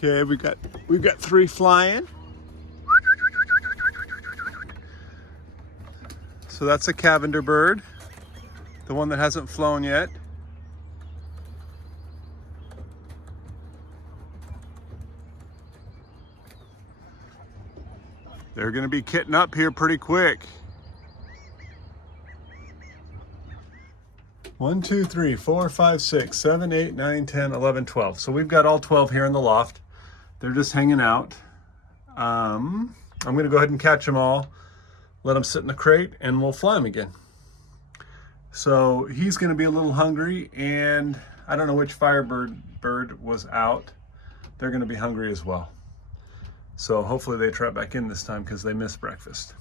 Okay, we've got 3 flying. So that's a Cavender bird, the one that hasn't flown yet. They're gonna be kitting up here pretty quick. 1, 2, 3, 4, 5, 6, 7, 8, 9, 10, 11, 12. So we've got all 12 here in the loft. They're just hanging out. I'm gonna go ahead and catch them all, let them sit in the crate, and we'll fly them again. So he's gonna be a little hungry, and I don't know which bird was out. They're gonna be hungry as well. So hopefully they trap back in this time because they missed breakfast.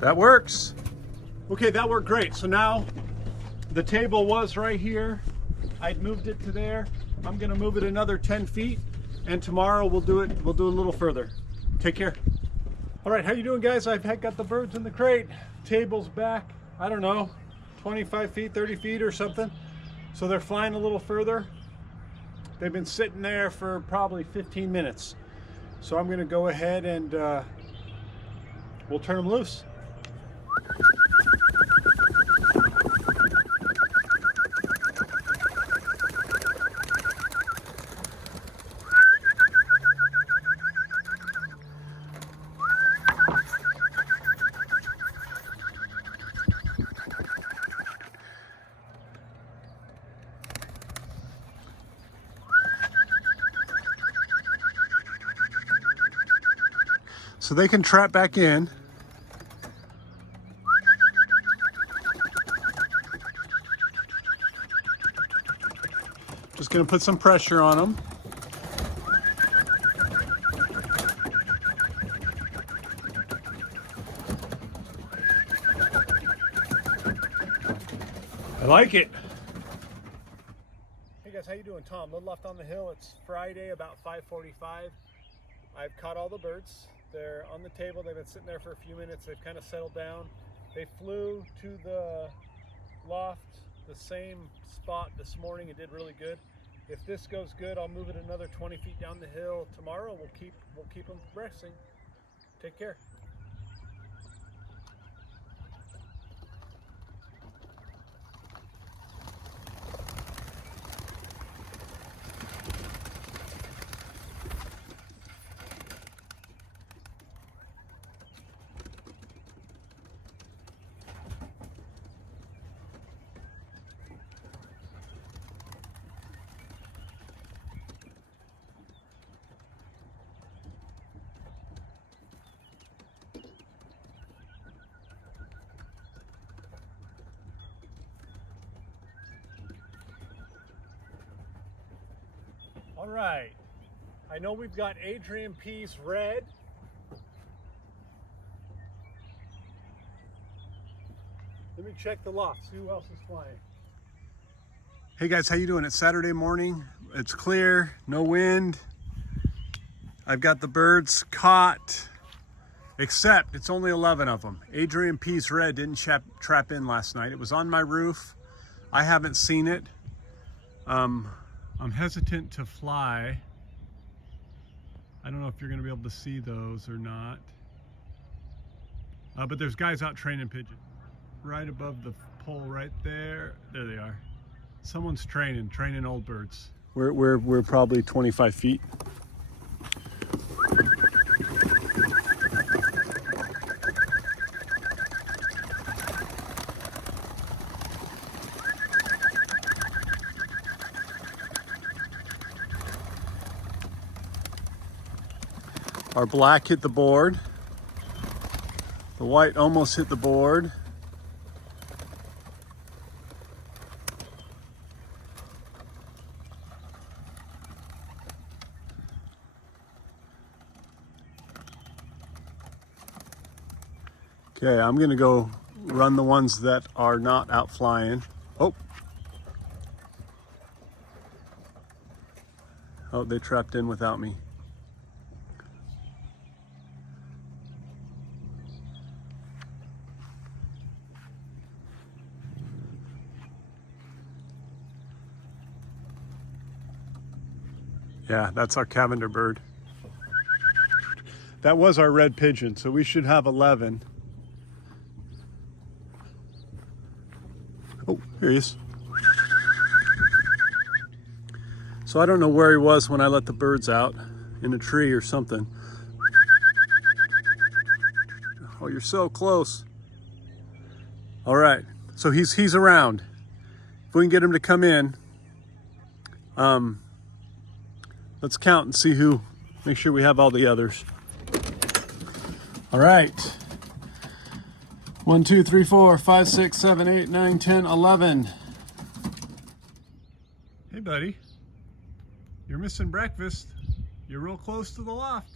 That works. Okay, that worked great. So now the table was right here. I'd moved it to there. I'm gonna move it another 10 feet, and tomorrow we'll do a little further. Take care. All right, how you doing, guys? I've got the birds in the crate. Table's back, I don't know, 25 feet, 30 feet or something. So they're flying a little further. They've been sitting there for probably 15 minutes. So I'm gonna go ahead and we'll turn them loose. So they can trap back in. Just gonna put some pressure on them. I like it. Hey guys, how you doing? Tom, Little Loft on the Hill. It's Friday, about 5:45. I've caught all the birds. They're on the table. They've been sitting there for a few minutes. They've kind of settled down. They flew to the loft, the same spot this morning. It did really good. If this goes good, I'll move it another 20 feet down the hill tomorrow. We'll keep them resting. Take care. All right, I know we've got Adrian P's red. Let me check the loft, see who else is flying. Hey guys, how you doing? It's Saturday morning. It's clear, no wind. I've got the birds caught, except it's only 11 of them. Adrian P's red didn't trap in last night. It was on my roof. I haven't seen it. I'm hesitant to fly. I don't know if you're gonna be able to see those or not. But there's guys out training pigeon. Right above the pole right there. There they are. Someone's training old birds. We're probably 25 feet. Our black hit the board. The white almost hit the board. Okay, I'm gonna go run the ones that are not out flying. Oh, they trapped in without me. Yeah, that's our Cavender bird. That was our red pigeon, so we should have 11. Oh, here he is. So I don't know where he was when I let the birds out, in a tree or something. Oh, you're so close. All right, so he's around. If we can get him to come in, let's count and see who, make sure we have all the others. All right. 1, 2, 3, 4, 5, 6, 7, 8, 9, 10, 11. Hey, buddy. You're missing breakfast. You're real close to the loft.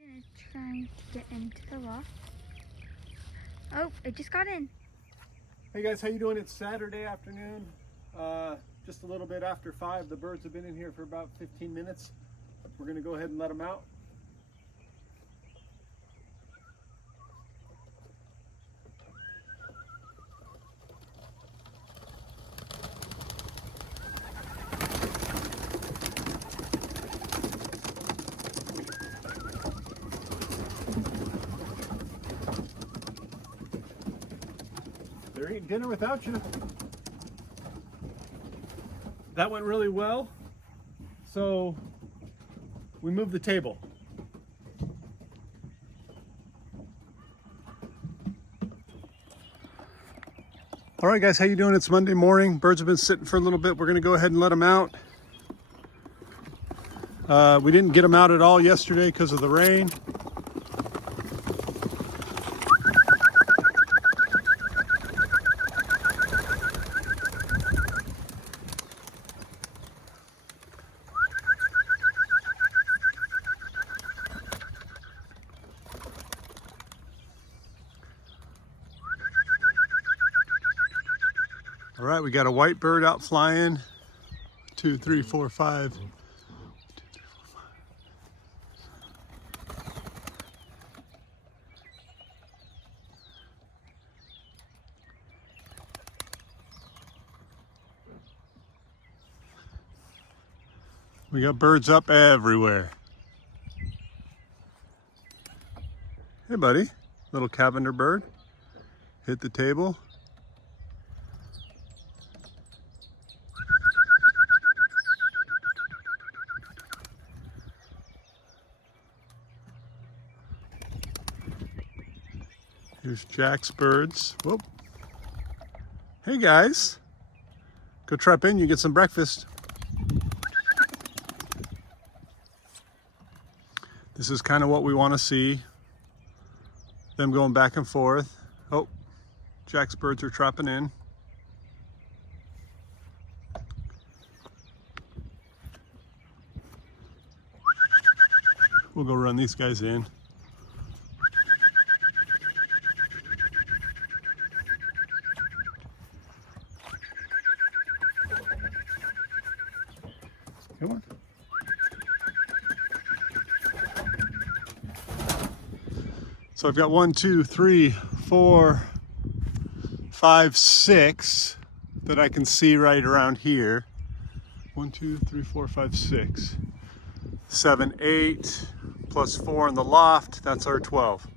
I'm trying to get into the loft. Oh, it just got in. Hey guys, how you doing? It's Saturday afternoon. Just a little bit after 5. The birds have been in here for about 15 minutes. We're gonna go ahead and let them out. They're eating dinner without you. That went really well. So we moved the table. All right, guys, how you doing? It's Monday morning. Birds have been sitting for a little bit. We're gonna go ahead and let them out. We didn't get them out at all yesterday because of the rain. All right, we got a white bird out flying. 2, 3, 4, 5. We got birds up everywhere. Hey, buddy. Little Cavender bird. Hit the table. Here's Jack's birds. Whoop. Hey guys, go trap in, you get some breakfast. This is kind of what we want to see. Them going back and forth. Oh, Jack's birds are trapping in. We'll go run these guys in. Come on. So I've got 1, 2, 3, 4, 5, 6 that I can see right around here. 1, 2, 3, 4, 5, 6. 7, 8, plus 4 in the loft, that's our 12.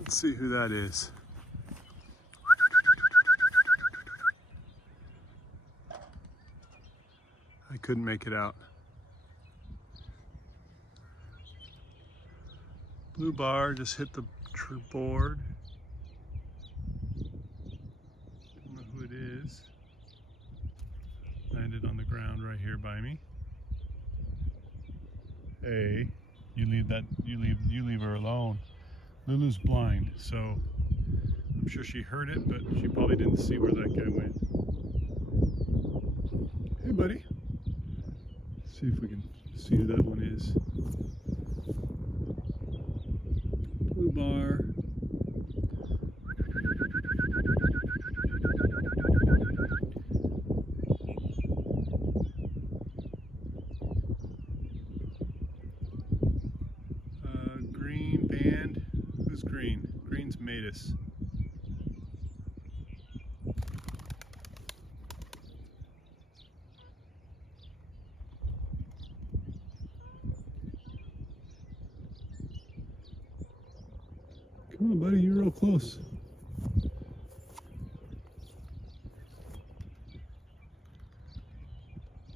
Let's see who that is. I couldn't make it out. Blue bar just hit the board. Don't know who it is. Landed on the ground right here by me. Hey, you leave her alone. Lulu's blind, so I'm sure she heard it, but she probably didn't see where that guy went. Hey, buddy. Let's see if we can see who that one is. Blue bar. Green band. Who's green? Green's Matus. Come on, buddy, you're real close.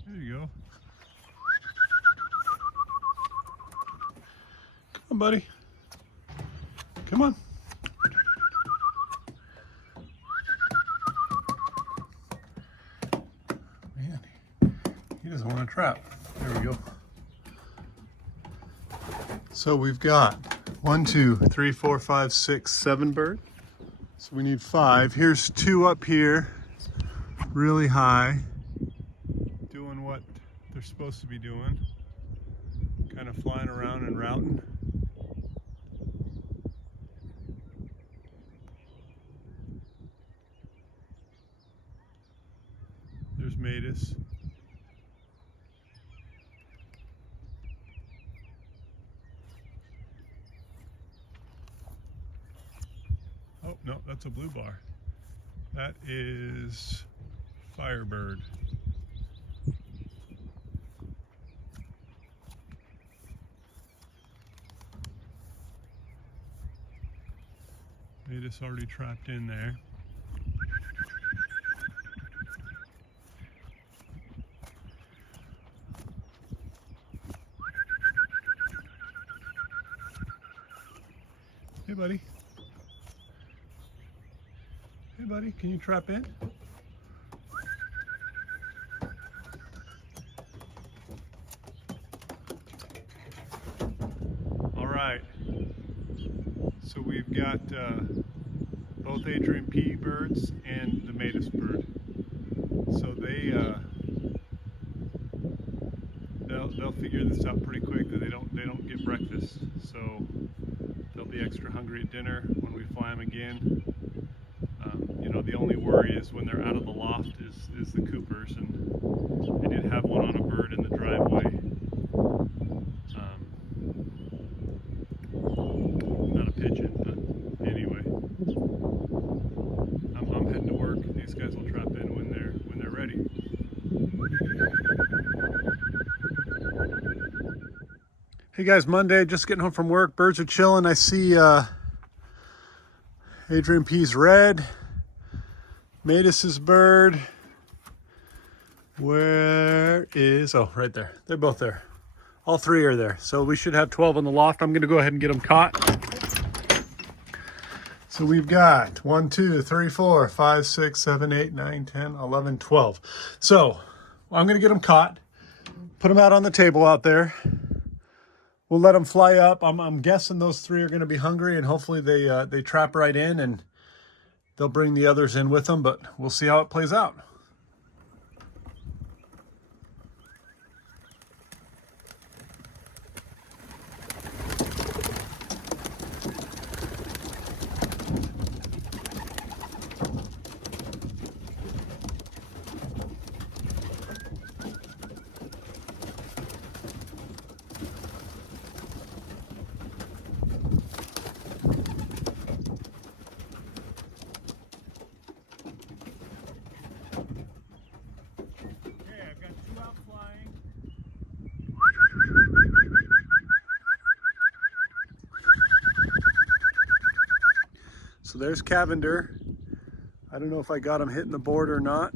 There you go. Come on, buddy. Come on. Man, he doesn't want to trap. There we go. So we've got 1, 2, 3, 4, 5, 6, 7 birds. So we need 5. Here's 2 up here, really high, doing what they're supposed to be doing, kind of flying around and routing. There's Matus. Oh, no, that's a blue bar. That is Firebird. Matus already trapped in there. Hey, buddy. Hey, buddy, can you trap in? All right. So we've got both Adrian P birds and the Matus bird. So they'll figure this out pretty quick that they don't get breakfast. So they'll be extra hungry at dinner when we fly them again. You know, the only worry is when they're out of the loft is the coopers, and I did have one on a bird in the driveway. Not a pigeon, but anyway. I'm heading to work. These guys will trap in when they're ready. Hey guys, Monday, just getting home from work. Birds are chilling. I see Adrian P's red. Matus's bird. Where is, oh, right there. They're both there. All 3 are there. So we should have 12 on the loft. I'm gonna go ahead and get them caught. So we've got 1, 2, 3, 4, 5, 6, 7, 8, 9, 10, 11, 12. So I'm gonna get them caught, put them out on the table out there. We'll let them fly up. I'm guessing those 3 are gonna be hungry, and hopefully they trap right in and they'll bring the others in with them, but we'll see how it plays out. So there's Cavender. I don't know if I got him hitting the board or not.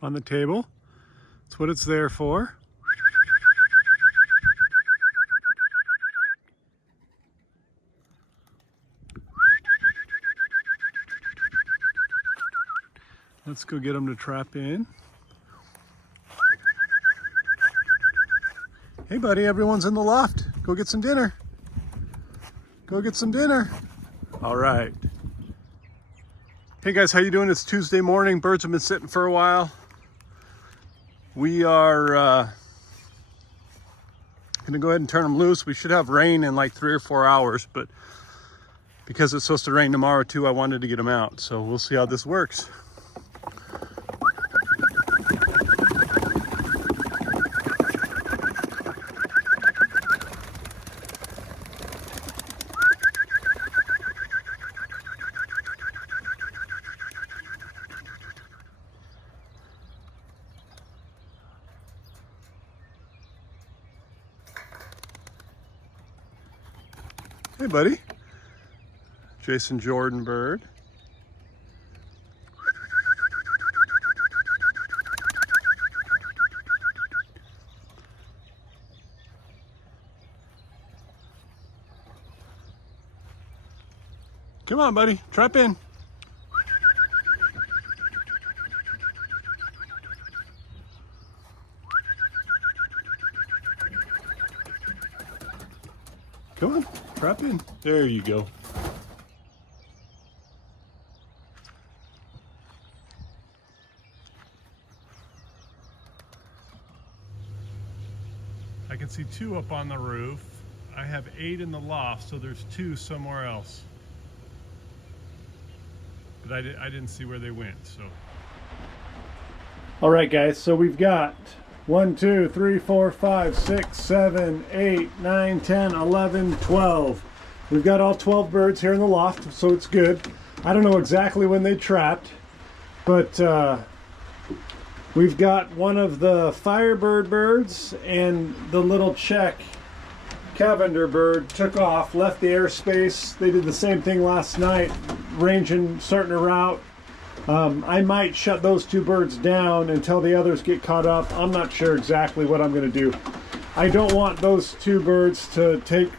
On the table. That's what it's there for. Let's go get them to trap in. Hey buddy, everyone's in the loft. Go get some dinner. Go get some dinner. All right. Hey guys, how you doing? It's Tuesday morning. Birds have been sitting for a while. We are gonna go ahead and turn them loose. We should have rain in like 3 or 4 hours, but because it's supposed to rain tomorrow too, I wanted to get them out. So we'll see how this works. Hey buddy, Jason Jordan bird. Come on buddy, trap in. Come on, trap in. There you go. I can see 2 up on the roof. I have 8 in the loft, so there's 2 somewhere else. But I didn't see where they went, so. All right, guys, so we've got 1, 2, 3, 4, 5, 6, 7, 8, 9, 10, 11, 12. We've got all 12 birds here in the loft, so it's good. I don't know exactly when they trapped, but we've got one of the Firebird birds and the little Czech Cavender bird took off, left the airspace. They did the same thing last night, starting to route. I might shut those 2 birds down until the others get caught up. I'm not sure exactly what I'm going to do. I don't want those 2 birds to take,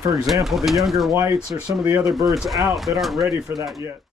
for example, the younger whites or some of the other birds out that aren't ready for that yet.